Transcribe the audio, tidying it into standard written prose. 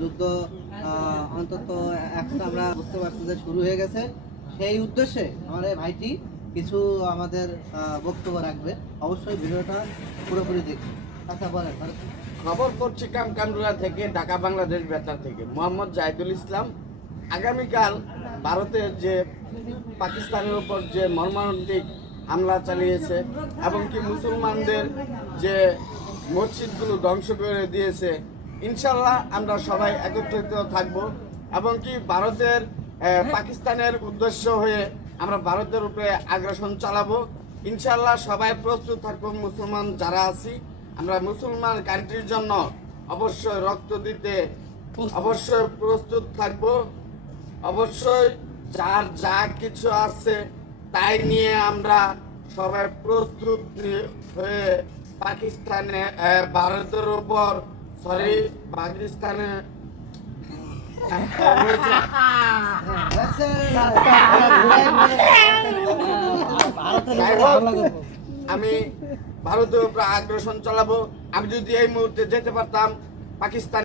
যুদ্ধ অন্তত একটা আমরা বুঝতে পারছি যে শুরু হয়ে গেছে। সেই উদ্দেশ্যে আমার এই ভাইটি কিছু আমাদের বক্তব্য রাখবে। অবশ্যই ভিডিওটা পুরোপুরি দেখুন। আচ্ছা বলেন। খবর পড়ছি কামকান্ডুরা থেকে, ঢাকা বাংলাদেশ বেতার থেকে। মোহাম্মদ জাহিদুল ইসলাম। আগামীকাল ভারতের যে পাকিস্তানের উপর যে মর্মান্তিক হামলা চালিয়েছে এবং কি মুসলমানদের যে মসজিদগুলো ধ্বংস করে দিয়েছে, ইনশাল্লাহ আমরা সবাই একত্রিত থাকব এবং কি ভারতের পাকিস্তানের উদ্দেশ্য হয়ে আমরা ভারতের উপরে আগ্রাসন চালাবো। ইনশাল্লাহ সবাই প্রস্তুত থাকবো। মুসলমান যারা আছি আমরা মুসলমান কান্ট্রির জন্য অবশ্যই রক্ত দিতে অবশ্যই প্রস্তুত থাকবো। অবশ্যই যার যা কিছু আছে তাই নিয়ে আমরা সবাই প্রস্তুত হয়ে পাকিস্তানে ভারতের উপর পাকিস্তানে আমি ভারতের উপর আগ্রাসন চালাবো। আমি যদি এই মুহূর্তে যেতে পারতাম পাকিস্তান